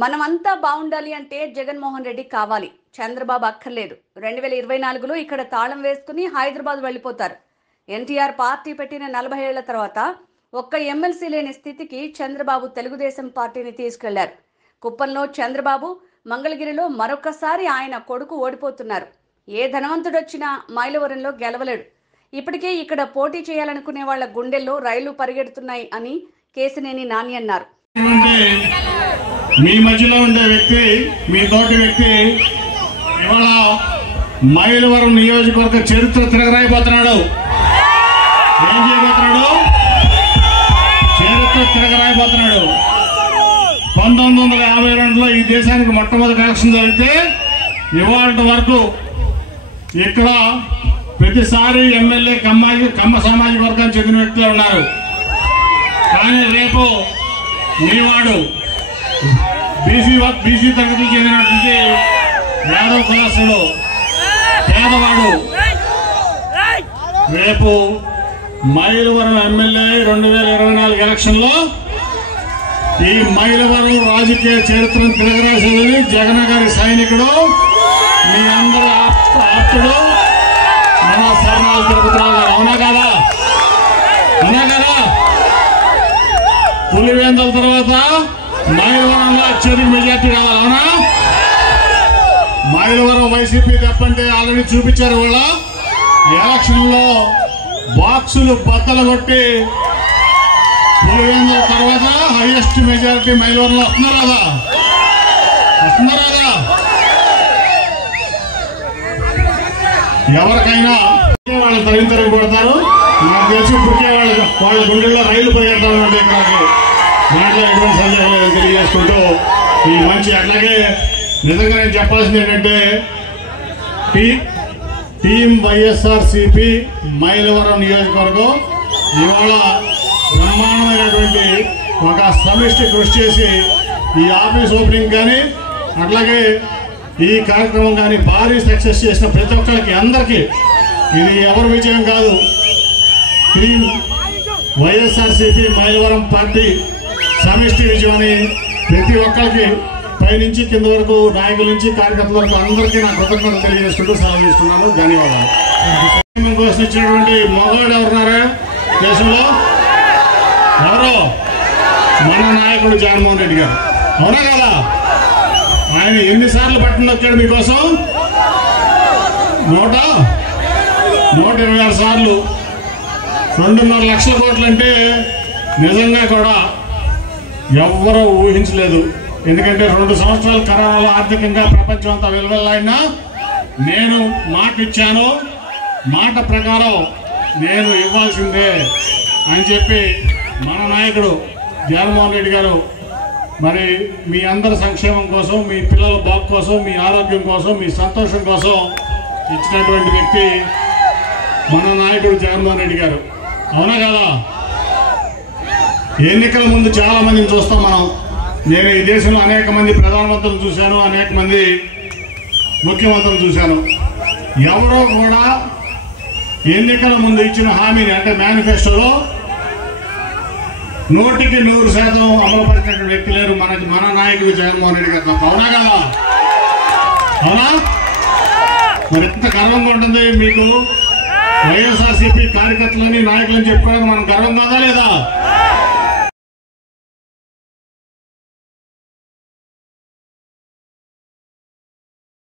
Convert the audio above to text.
మనమంతా బాగుండాలి అంటే జగన్మోహన్ రెడ్డి కావాలి, చంద్రబాబు అక్కర్లేదు. 2024లో ఇక్కడ తాళం వేసుకుని హైదరాబాద్ వెళ్ళిపోతారు. ఎన్టీఆర్ పార్టీ పెట్టిన 40 ఏళ్ల తర్వాత ఒక్క ఎమ్మెల్సీ లేని స్థితికి చంద్రబాబు తెలుగుదేశం పార్టీని తీసుకెళ్లారు. కుప్పంలో చంద్రబాబు, మంగళగిరిలో మరొకసారి ఆయన కొడుకు ఓడిపోతున్నారు. ఏ ధనవంతుడొచ్చినా మైలవరంలో గెలవలేడు. ఇప్పటికే ఇక్కడ పోటీ చేయాలనుకునే వాళ్ళ గుండెల్లో రైళ్లు పరిగెడుతున్నాయి అని కేసినేని నాని అన్నారు. మీ మధ్యలో ఉండే వ్యక్తి, మీ తోటి వ్యక్తి ఇవాళ మైలవరం నియోజకవర్గ చరిత్ర తిరగరాయిపోతున్నాడు. ఏం చేయబోతున్నాడు? చరిత్ర తిరగరాయిపోతున్నాడు. 1952లో ఈ దేశానికి మొట్టమొదటి ఎలక్షన్ జరిగితే ఇవాళ వరకు ఇక్కడ ప్రతిసారి ఎమ్మెల్యే కమ్మ సామాజిక వర్గానికి చెందిన వ్యక్తులు ఉన్నారు. కానీ రేపు మీవాడు బీసీ తరగతికి చెందినటువంటి యాదవ్ కులస్తుడు పేదవాడు రేపు మైలవరం ఎమ్మెల్యే 2024 ఎలక్షన్లో ఈ మైలవరం రాజకీయ చరిత్రను తిరగరాసేది జగన్ గారి సైనికుడు, మీ అందరి ఆప్తుడు మన సర్నాల తిరుపతిరావు గారు. అవునా కదా? అవునా కదా? పులివేందల తర్వాత మైలవరంలో అత్యధిక మెజార్టీ రావాలి. అవునా? మైలవరం వైసీపీ తప్పంటే ఆల్రెడీ చూపించారు. వాళ్ళ ఎలక్షన్ లో బాక్సులు బద్దలు కొట్టి పులివేందల తర్వాత హైయెస్ట్ మెజారిటీ మైలవరంలో వస్తున్నారు కదా? వస్తున్నారు కదా? ఎవరికైనా వాళ్ళు తరిగి కొడతారు. నాకు తెలిసి ఇప్పటికే వాళ్ళ గుండెల్లో రైలు పరిగెడతామంటే ఇక్కడికి దాంట్లో ఎటువంటి సందేహం లేదని తెలియజేసుకుంటూ ఈ మంచి అట్లాగే నిజంగా నేను చెప్పాల్సింది ఏంటంటే టీం వైఎస్ఆర్సీపీ మైలవరం నియోజకవర్గం ఇవాళ బ్రహ్మాండమైనటువంటి ఒక సమిష్టి కృషి చేసి ఈ ఆఫీస్ ఓపెనింగ్ కానీ అట్లాగే ఈ కార్యక్రమం కానీ భారీ సక్సెస్ చేసిన ప్రతి ఒక్కరికి అందరికీ ఇది ఎవరి విజయం కాదు, టీం వైఎస్ఆర్సీపీ మైలవరం పార్టీ సమిష్టి విజయం అని ప్రతి ఒక్కరికి పైనుంచి కింద వరకు నాయకుల నుంచి కార్యకర్తల వరకు అందరికీ నా కృతజ్ఞతలు తెలియజేసుకుంటూ సెలవు తీసుకున్నాను. ధన్యవాదాలు. కోసం ఇచ్చినటువంటి మగవాడు ఎవరున్నారా దేశంలో? ఎవరో మన నాయకుడు జగన్మోహన్ రెడ్డి గారు. అవునా కదా? ఆయన ఎన్నిసార్లు పట్టణం వచ్చాడు మీకోసం? 126 సార్లు. 2.5 లక్షల కోట్లు అంటే నిజంగా కూడా ఎవ్వరూ ఊహించలేదు. ఎందుకంటే 2 సంవత్సరాల కరోనాలో ఆర్థికంగా ప్రపంచం అంతా వెలువెల్లాడినా నేను మాట ఇచ్చాను, మాట ప్రకారం నేను ఇవ్వాల్సిందే అని చెప్పి మన నాయకుడు జగన్మోహన్ రెడ్డి గారు మరి మీ అందరి సంక్షేమం కోసం, మీ పిల్లల బాగు కోసం, మీ ఆరోగ్యం కోసం, మీ సంతోషం కోసం ఇచ్చినటువంటి వ్యక్తి మన నాయకుడు జగన్మోహన్ రెడ్డి గారు. అవునా కదా? ఎన్నికల ముందు చాలా మందిని చూస్తాం మనం. నేను ఈ దేశంలో అనేక మంది ప్రధానమంత్రులను చూశాను, అనేక మంది ముఖ్యమంత్రులను చూశాను. ఎవరో కూడా ఎన్నికల ముందు ఇచ్చిన హామీని అంటే మేనిఫెస్టోలో 100% అమలుపరిచినటువంటి వ్యక్తి లేరు మన నాయకుడు జగన్మోహన్ రెడ్డి గారు. అవునా కదా? అవునా? మరి ఎంత గర్వంగా ఉంటుంది మీకు వైఎస్ఆర్సీపీ కార్యకర్తలని నాయకులని చెప్పుకోవడానికి మనం గర్వంగా ఉందా లేదా?